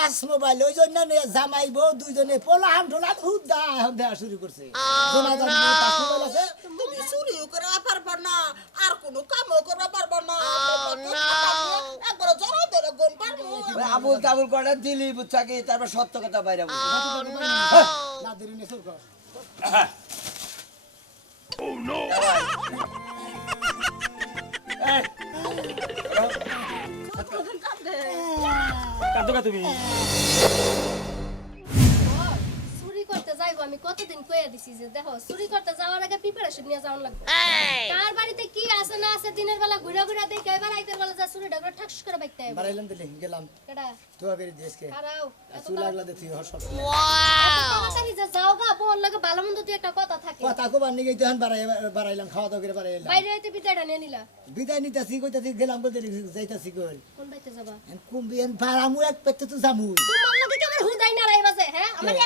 Touch mobile ওই জন্য নিয়ে জামাই বউ দুইজনে পোলাহান টোলান হুদা এখন দেওয়া শুরু করছে। চুরিও করে পারবা না আর কোনো কামও করে পারবা না। একবার জড়ো ধরে গম পারব আবুল তাবুল করে দিলি বুচ্চাকে তারপর সত্য কথা বাইরে বলি না। দেরি নেই শুরু কর। কাঁদো তুমি। যাইবো আমি কতদিন কইয়া দিছি যে দেখো চুরি করতে যাওয়ার আগে প্রিপারেশন নিয়ে যাওয়ার লাগবে। কার বাড়িতে কি আছে না আছে দিনের বেলা ঘুরে ঘুরে দেখে এবার রাইতের বেলা যা চুরি ডাকরে ঠাস করে বাইতে আইবো। বাড়াইলাম দিলে গেলাম। কেডা? তো বেরি দেশকে খারাও এত চুল লাগলা দেখি হর সব। তাড়াতাড়ি যে যাও গা বোন লাগে ভালো মন্দ তুই একটা কথা থাকে। কথা কো বান্নি গই তখন বাড়াই বাড়াইলাম খাওয়া দাওয়া করে বাড়াইলাম বাইরে হইতে বিদায়টা নিয়ে নিলা? বিদায় নিতাছি কইতাছি গেলাম বলতে যাইতাছি কই। কোন বাইতে যাবা? কুম্বিয়ান বাড়ামু এক পেতে তো জামুই তোমার লাগে কি আমার হুদাই না রাইবা যে হ্যাঁ? আমার তুমি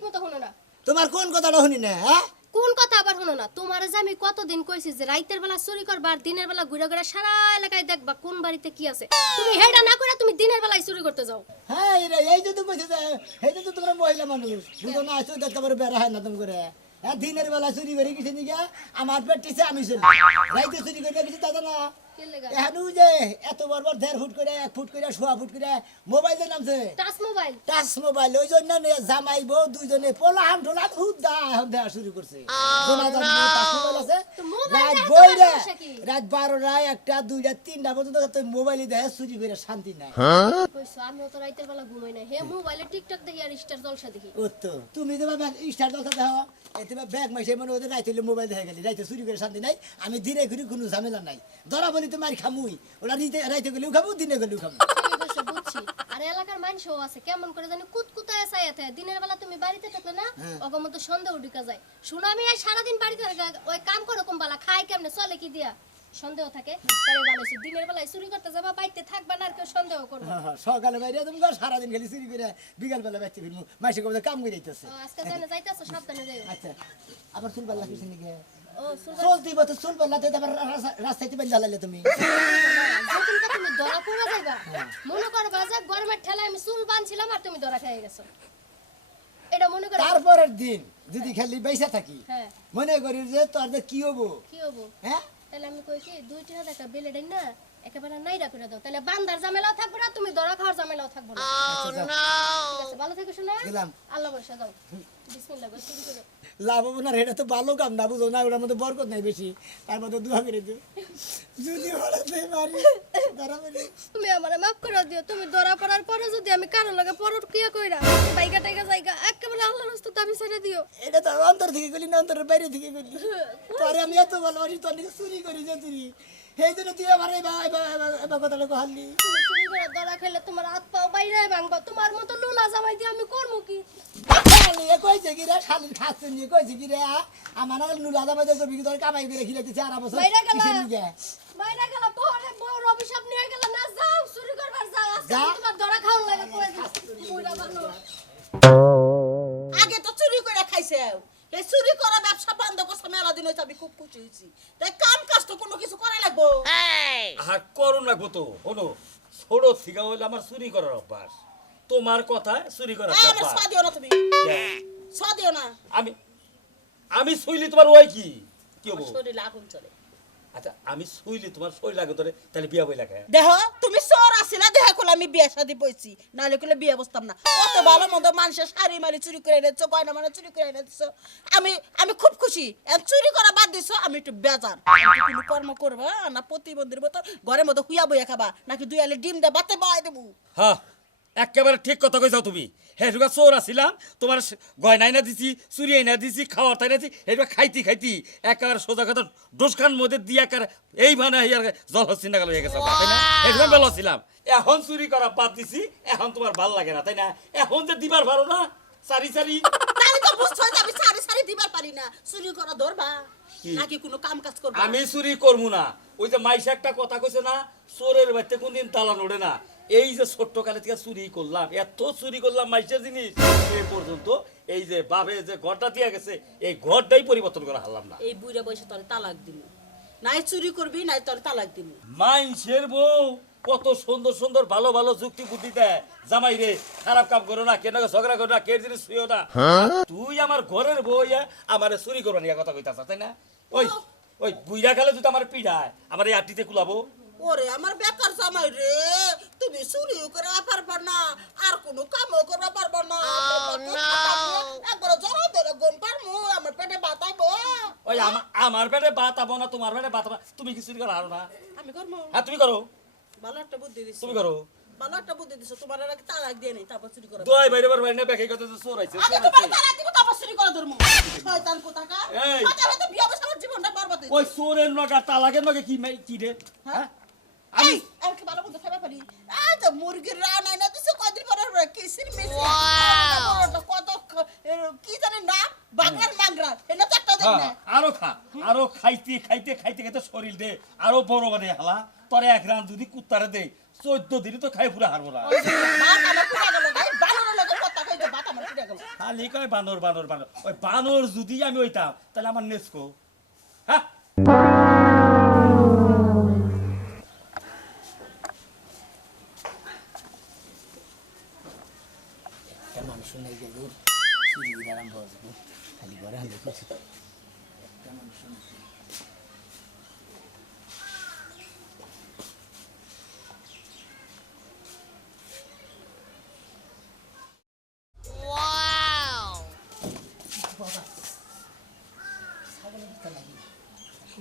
ঠিক মতো শুনো না। তোমার কোন কথাটা শুনি না হ্যাঁ? কোন কথা আবার শুনো না? তোমার যে আমি কতদিন কইছি যে রাইতের বেলা চুরি করবা আর দিনের বেলা ঘুরে ঘুরে সারা এলাকায় দেখবা কোন বাড়িতে কি আছে। তুমি হেডা না করে তুমি দিনের বেলায় চুরি করতে যাও। হ্যাঁ এই রে, এই যে তো কইছে যে এই যে তো তোমরা মহিলা মানুষ বুঝো না আসো দেখতে পারো বেড়া হয় না তুমি করে। হ্যাঁ দিনের বেলা চুরি করে কিছু নিগা আমার পেট টিসে আমি চলি। রাইতে চুরি করে কিছু দাদা না এখানেও যে এত বড় বড় দেড় ফুট করে এক ফুট করে সোয়া ফুট করে মোবাইল যে টাচ মোবাইল টাচ মোবাইল ওই জন্য জামাই বউ দুইজনে পোলাহান টোলান হুদা দেওয়া শুরু করছে। শোনা যান টাচ মোবাইল আছে। তো মোবাইল রাত বইরা রাত বারোটায় একটা দুইটা তিনটা পর্যন্ত তো মোবাইলে দেখে চুরি করে শান্তি নাই। কইছো তো রাইতের বেলা ঘুমাই না হে মোবাইলে টিকটক দেখি আর স্টার জলসা দেখি। ও তো তুমি তো স্টার দেখো ব্যাগ মাইসে মানে ওদের রাইতে মোবাইল দেখে গেলি রাইতে চুরি করে শান্তি নাই আমি দিনে ঘুরি কোনো ঝামেলা নাই। ধরা বলি তোমার খামুই। ওরা রাইতে রাইতে গেলেও খাব দিনে গেলেও খাব তুমি বুঝছি। আর এলাকার মানুষও আছে কেমন করে জানি কুতকুতায় চাইতে দিনের বেলা তুমি বাড়িতে থাকলে না ওগো সন্দেহ ঢুকা যায়। শুনো আমি আর সারাদিন বাড়িতে ওই কাম করো কম খাই কেমনে চলে কি দিয়া? সন্দেহ থাকে। ভালো দিনের বেলায় চুরি করতে যাবা বাইতে থাকবা না আর কেউ সন্দেহ করবে হ্যাঁ, হ্যাঁ, সকালে বাইরে তুমি ঘর সারাদিন খালি চুরি করে বিকাল বেলা বেচতে ফিরবো মাসে কবে কাম করে দিতেছে ও, আজকে জানে যাইতেছো সাবধানে যাইও। আচ্ছা আবার চুল পাল্লা কিছু নাকি ও সুলতান চলতি বছর চুল পাল্লাতে আবার রাস্তায় বেল জ্বালাইলে তুমি তো তুমি ধরা পড়ে যাইবা মনে করবা যে গরমের ঠেলায় আমি চুল বানছিলাম আর তুমি ধরা খেয়ে গেছো এটা মনে করো তারপরের দিন যদি খালি বেসে থাকি হ্যাঁ মনে করি যে তোর কি হব কি হব হ্যাঁ তাহলে আমি কই কি দুই টাকা বেলে না একেবারে নাইরা করে দাও। তাহলে বান্দার ঝামেলাও থাকবে না তুমি ধরা খাওয়ার ঝামেলাও থাকবে না। আচ্ছা, যাও। ভালো থেকো শোনা। গেলাম। আল্লাহ বর্ষা দাও বিসমিল্লাহ শুরু করো। লাভ হব না এটা তো ভালো কাম না বুঝো না ওটার মধ্যে বরকত নাই বেশি। তার মধ্যে দোয়া করে দিও। যদি পারি তুমি আমারে মাফ করে দিও তুমি ধরা পড়ার পরে যদি আমি কারও লাগে পরর কিয়া কইরা বাইকা টাইকা জায়গা একেবারে আল্লাহর রাস্তা দাবি ছেড়ে দিও। এটা তো অন্তর থেকে গেলি না অন্তরের বাইরে থেকে গেলি তোরে আমি এত ভালোবাসি তোর নাকি চুরি করি যে চুরি। সেই জন্য তুই আমার বা কথাটা কহালি তুমি চুরি করে ধরা খেলে তোমার হাত পাও বাইরে ভাঙবা তোমার মতো লোলা জামাই দিয়ে আমি করব কি? শালি কইছে কি রে শালির খাচ্ছে নিয়ে কইছে কি রে আমার না নুলা দামে দেখো বিকি তোর কামাই করে খিলাইতেছে আর বছর বাইরে গেলা? বাইরে গেলা বহরে বহর অভিশাপ নিয়ে গেলা না যাও চুরি করবার যাও আজকে যা। আমি তোমার ধরা খাওয়ার লাগে করে মুইরা ভালো। আগে তো চুরি করে খাইছে এই চুরি করা ব্যবসা বন্ধ করছে মেলা দিন হয়েছে আমি খুব খুশি হয়েছি। তাই কাম কাজ তো কোনো কিছু করা লাগবো। আর করুন লাগবো তো। হলো ছোট থেকে হইলে আমার চুরি করার অভ্যাস। তোমার কথা চুরি করার অভ্যাস দিও না তুমি। দিও না। আমি আমি শুইলি তোমার ওই কি? কি হব? শরীর আগুন চলে আচ্ছা আমি শুইলি তোমার শরীর লাগে ধরে তাহলে বিয়া বই লাগে দেখো তুমি আসিলা দেখা করলে আমি বিয়ে শাদি নাহলে করলে বিয়ে বসতাম না। কত ভালো মন্দ মানুষের শাড়ি মারি চুরি করে গয়না মানে চুরি করে আমি আমি খুব খুশি। চুরি করা বাদ দিছো, আমি একটু বেজার। তুমি কর্ম করবা না, প্রতিবন্ধীর মতো ঘরের মতো হুইয়া বইয়া খাবা, নাকি দুই আলে ডিম দে বাতে বাই দেবো? হ্যাঁ একেবারে ঠিক কথা কইছো তুমি। হ্যাঁ সুগা চোর আসিলাম তোমার গয়না আইনা দিছি চুরি আইনা দিছি খাওয়ার তাই দিছি এটা খাইতি খাইতি। একেবারে সোজা কথা ডোসখান মধ্যে দিয়ে একেবারে এই মানে ইয়ার জল হচ্ছিনা গেল হয়ে গেছে তাই না? এটা বেলা ছিলাম এখন চুরি করা বাদ দিছি এখন তোমার ভালো লাগে না তাই না? এখন যে দিবার ভালো না সারি সারি। তাই তো বুঝছ আমি সারি সারি দিবার পারি না। চুরি করা ধরবা? নাকি কোনো কাম কাজ করবা? আমি চুরি করব না। ওই যে মাইসা একটা কথা কইছে না চোরের বাড়িতে কোনদিন তালা নড়ে না। এই যে ছোট্ট কালে থেকে চুরি করলাম এত চুরি করলাম মাইসের জিনিস। এই পর্যন্ত এই যে বাবে যে ঘরটা দিয়া গেছে এই ঘরটাই পরিবর্তন করা হারলাম না। এই বুড়ে বয়সে তোর তালাক দিবি নাই চুরি করবি নাই তোর তালাক দিবি মাইসের বউ কত সুন্দর সুন্দর ভালো ভালো যুক্তি বুদ্ধি দেয়। জামাই রে খারাপ কাম করো না কেন ঝগড়া করো না কে জিনিস শুয়েও না। তুই আমার ঘরের বই আমার চুরি করো নিয়ে কথা কইতাছ তাই না? ওই ওই বুইরা খেলে তুই তো আমার পিড়ায় আমার এই আটটিতে কুলাবো। ওরে আমার বেকার জামাই রে। তুমি চুরিও করে পারবা না আর কোনো কামও করে পারবা না। একবার জড়ো ধরে গম পারমু আমার পেটে বাতাইবো ওই আমা- আমার পেটে বাত আবো না তোমার পেটে বাত আবো না। তুমি কি চুরি করো আরও না। আমি করব হ্যাঁ তুমি করো। ভালো একটা বুদ্ধি দিছো। তুমি করো। ভালো একটা বুদ্ধি দিছো। তোমার আর কি তালাক দিয়ে নেই তারপর চুরি করে। দোয়াই বাইরে বাইরে না বেকাই কথা চোর আইছে আগে চোর তোমার। তালাক দিব তারপর চুরি করে ধরমু। শয়তান কোথাকার? এই। তাহলে তো বিয়ে বসে আমার জীবনটা বরবাদ হয়ে ওই চোরের তালাকের কি মাই- কি রে? হ্যাঁ? আমি আমি আর কি ভালো মতো খাইবা পারি। এই তো মুরগির রান্না না দিছো কয়দিন পরে কিসির মিসির কত কি জানি নাম? বাগরান মাগরান এটা তো একটা দিন হ্যাঁ, আরও খা আরও খাইতে খাইতে খাইতে খাইতে শরীর দে। আরও বড় বাদে হালা। তোরে এক রান যদি কুত্তারে দে চোদ্দ দিনই তো খাই পুরা হারবো না। খালি কয় বানর বানর বানর। ওই বানর যদি আমি ওইতাম তাহলে আমার নেসকো। হ্যাঁ?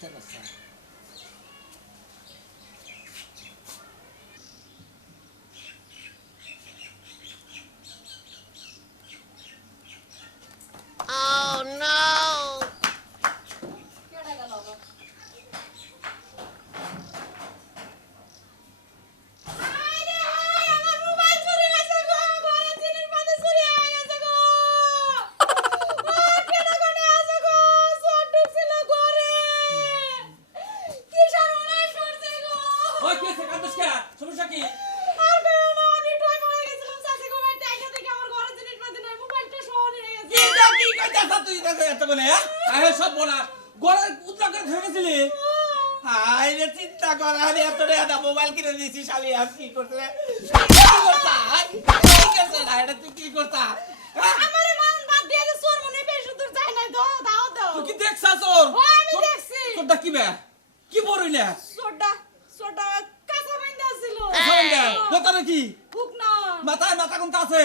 たらさ হ্যাঁ? সব বনা গড়ে উতলা করে ধরে হাই রে চিন্তা কর আরে এত রে মোবাইল কিনে দিছি শালি আর কি করতে? কি তুই কি করতা? হ্যাঁ? তুই কি দেখছাস ওর আমি দেখছি। তোরটা কি বে? কি বড়ই না সোডা সোডা কাঁচা বাইন্দা ছিল কোথায় কি? হুক না মাথায় মাথা কোনটা আছে?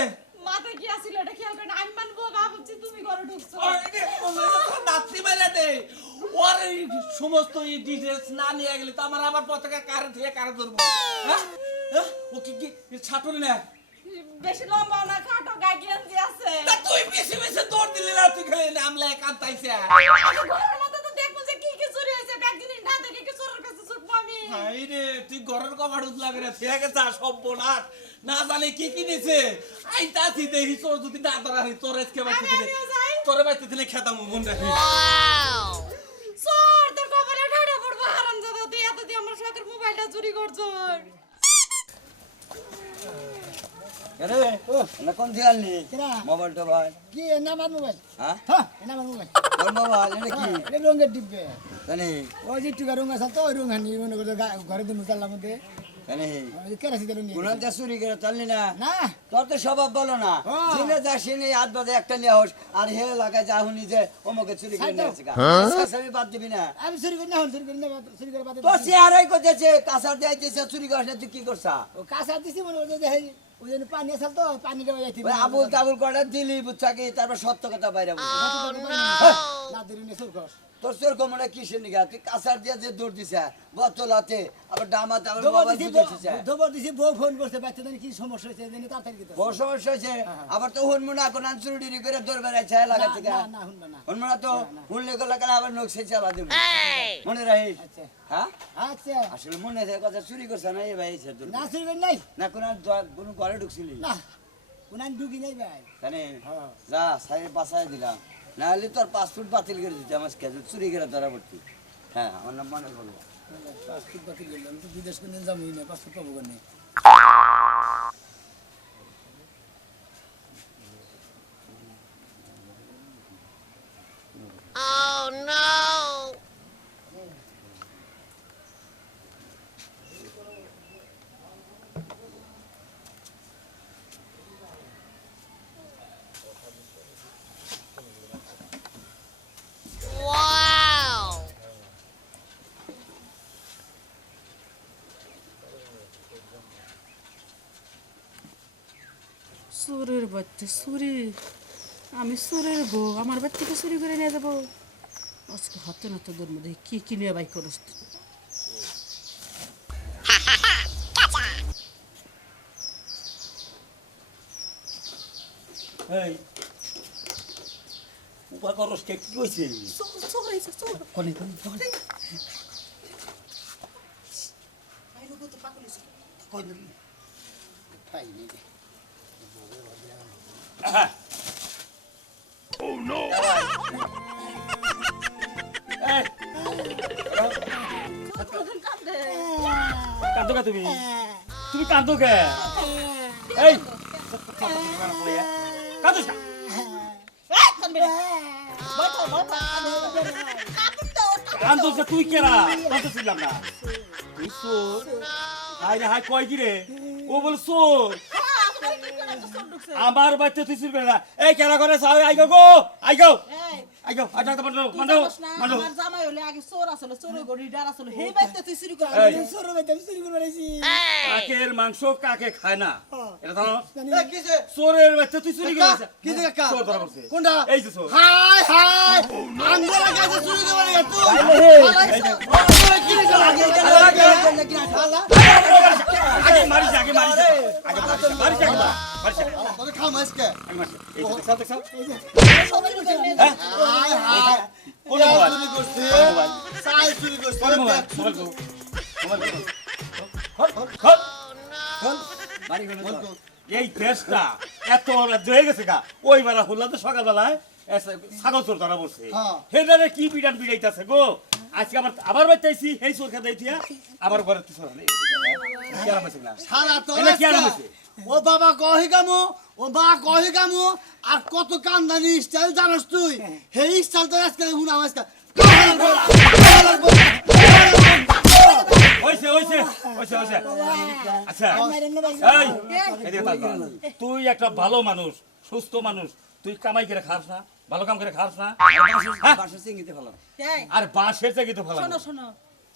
মাথা কি আছিল এটা খেয়াল করে আমি মানবো গা ভাবছি তুমি ঘরে ঢুকছো। নাতি মেরে দে। ওর সমস্ত এই ডিটেলস না নিয়ে গেলে তো আমার আবার পতাকা কারে থেকে কারে ধরবো? হ্যাঁ? হ্যাঁ? ও কি কি ছাটুরি না? বেশি লম্বা না খাটো গায়ে গেঞ্জি আছে। তুই বেশি বেশি দৌড় দিলি না তুই খালি নামলে কান্তাইছে আমি ঘরের মধ্যে তো দেখব যে কি কি চুরি হয়েছে ব্যাগ জিনিস না দেখে কি চোরের কাছে ছুটবো আমি হাই রে তুই ঘরের কবাট উতলা করে ফেয়ে গেছে সব না জানি কি কিনেছে। আইতা আছি দেখি তোর যদি না ধরা তোর আজকে বাইতে দিলে তোরে বাইতে দিলে খেতাম মন রাখি চোর তোর কপালে ঠাডা পড়ব হারাম তুই এত দিয়ে আমার শখের মোবাইলটা চুরি করছ আরে না কোন দিয়ে আনলি কেনা? মোবাইলটা ভাই। কি এর নাম আর মোবাইল? হ্যাঁ? হ্যাঁ এর নাম আর মোবাইল। তোর মোবাইল? এটা কি? এটা রঙের ডিব্বে। জানি। ওই যে টুকা রঙ আছে তো ওই রঙ হানি মনে করতে গা- ঘরে দিন চাললাম মধ্যে। জানি। কেরাসি দিল নিয়ে কোন গেছে। চুরি করে তাললি না? না। তোর তো স্বভাব বলো না। ও। জিনে যা সিনে হাত বাদে একটা নিয়ে হোস আর হে লাগায় যা হুনি যে অমুকে চুরি করে সাইড নিয়ে দাও। আসে গা। শাশুড়ি বাদ দিবি না। আমি চুরি করি না চুরি করি না চুরি করে বাদে তো চেহারাই করতেছে কাঁচার দিয়ে চুরি করিস তুই কি করছা? ও কাঁচা দিছি মনে করতে ওই জন্য পানি আসাল তো পানি দেওয়া যাইতে ওই আবুল তাবুল করে দিলি বুঝছা কি তারপর সত্য কথা বাইরে বলবি। না দেরি নেই সর তোর চোর কমনে কিসের নিগা? তুই কাঁচার দিয়ে যে দৌড় দিছে বোতলাতে আবার ডামাতে আবার দবর মোবাইল দিছি বুঝেছিস দবর দিছি বউ ফোন করছে বাচ্চা জানি কি সমস্যা হয়েছে জানি তাড়াতাড়ি দিতে বড় সমস্যা হয়েছে আবার তো হুন মুনা কোন চুরি ডিরি করে দৌড় বেড়াইছে লাগা থেকে না না শুনবা না। হুন মুনা তো হুনলে গেলে গেলে আবার নোক চালা দেব মনে রাখিস? আচ্ছা। হ্যাঁ? আচ্ছা। আসলে মনে আছে কথা চুরি করছে না এই ভাই এসে না চুরি করি নাই। না কোন কোন ঘরে ঢুকছিলি? না কোনান ঢুকি নাই ভাই। জানে হ্যাঁ। যা সাই বাসায় দিলাম। না হলে তোর পাসপোর্ট বাতিল করে দিতে আমার কেন চুরি করে ধরা পড়তি। হ্যাঁ আমার নাম মনে বলব পাসপোর্ট বাতিল করলাম তো বিদেশ কোনদিন যাবই না পাসপোর্ট পাবো কেন চোরের বাচ্চা চুরি আমি সুরের বউ আমার বাচ্চা থেকে চুরি করে নিয়ে যাব। আজকে হাতে না তোদের মধ্যে কি কি নিয়ে বাই করিস? এই উপা করস কে কি কইছে? কোনি আহা এই কে তুমি? তুমি কান্দো কে? এই! কান্দো না। এই, কানবে না। বসো, বসো, কাপড় দাও, কাপড় কান্দো যে তুই কেরা? কান্দো ছিলাম না। তুই চোর। হাই রে হাই কয় কি রে? ও বল চোর হ্যাঁ, তোমার কি করে একটা চোর ঢুকছে? আমার বাচ্চা তুই চুরি করে না এই কেরা করে সাই আই গো আই গো এই, আই গো আই যাতে মানো মানো মানো আমার জামাই হলে আগে চোর আসলে চোরের গড়ি ডার আসলে সেই বাইতে তুই চুরি করে এই সরো ভাই আমি চুরি করে বেড়াইছি কাকের মাংস কাকে খায় না এটা জানো এই, কিসে? চোরের বাচ্চা তুই চুরি করে কাকা, কি দিকে কাকা? চোর ধরা পড়ছে কোনটা? এই যে চোর হাই হাই আঙ্গুলা কাছে চুরি করে তুই এই যে কি দিকে লাগে শালা আগে মারিস আগে মারিস এই দেশটা এত রাজ্য হয়ে গেছে গা ওই বেলা হল্লা তো সকালবেলায় ছাগল চোর ধরা পড়ছে হ্যাঁ। হেদারে কি বিড়ান বিড়াইতেছে গো আজকে আবার আবার বাইতেছি এই চোর খেতে আবার ঘরে চোর সারা তো ও বাবা কহি কামু ও মা কহি কামু আর কত কামদানি স্টাইল জানোস তুই? সেই স্টাইল তো আজকে হুন আজকে হইছে হইছে হইছে হইছে। আচ্ছা। তুই একটা ভালো মানুষ সুস্থ মানুষ। তুই কামাই করে খাস না ভালো কাম করে খাস না। এই, আর বাসের থেকে ভালো শোনো শোনো।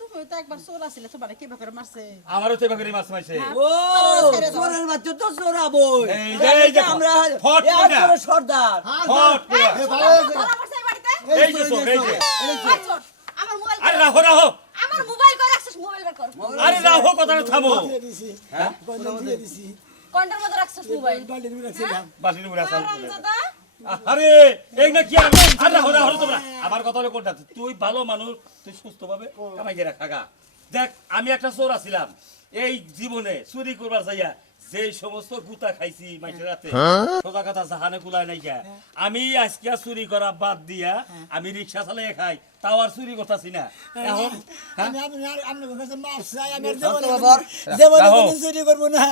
তুমি তো একবার চোর আসলে তোমার কি করে মারছে? আমারও তো এবার মাছ মাইছে। ও চোরের বাচ্চা তো চোরাবো এই এই যে আমরা ফট। তোর সর্দার। ফট এই যে চোর, এই যে। আমার মোবাইল আরে রাহো রাহো। আমার মোবাইল করে রাখছিস মোবাইল বের কর। আরে রাহো কথাটা থামো। হ্যাঁ? কন্টার মধ্যে রাখছিস মোবাইল। বাল্টির উপরে রাখছিলাম। বাসির উপরে হারামজাদা আরে এই না কি আর তোমরা। আমার কথা হলো কোনটা? তুই ভালো মানুষ তুই সুস্থ ভাবে কামাই করে খাগা দেখ আমি একটা চোর আছিলাম। এই জীবনে চুরি করবার যাইয়া যে সমস্ত গুতা খাইছি মাইসের রাতে সোজা কথা জাহানে কুলায় নাই আমি আজকে চুরি করা বাদ দিয়া আমি রিক্সা চালিয়ে খাই তাও আর চুরি করতেছি না। এখন হ্যাঁ? চুরি করব না।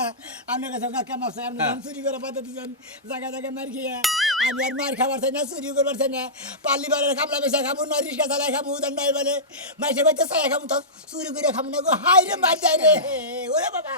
আপনার কাছে কাকা মাপ আপনি চুরি করে পাতা দিচ্ছেন জায়গা জায়গায় মার খেয়ে আমি আর মার খাবার চাই না চুরি করবার চাই না। পাল্লি বারের খামলা বেসা খামু না রিক্সা চালাই খামু উদান নাই বলে। মাইসে বাচ্চা চাই খামু তো চুরি করে খামু না গো। হাই রে মার যায় রে। ওরে বাবা।